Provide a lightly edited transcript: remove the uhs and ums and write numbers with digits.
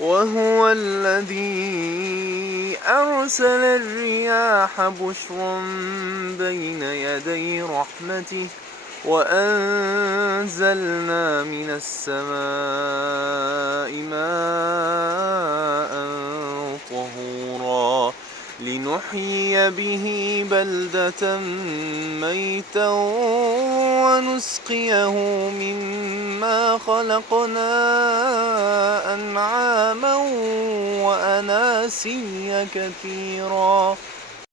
وهو الذي أرسل الرياح بشرا بين يدي رحمته وأنزلنا من السماء ماء طهورا لنحيي به بلدة ميتا ونسقيه مما خلقنا أنعاما وأناسيا كثيرا.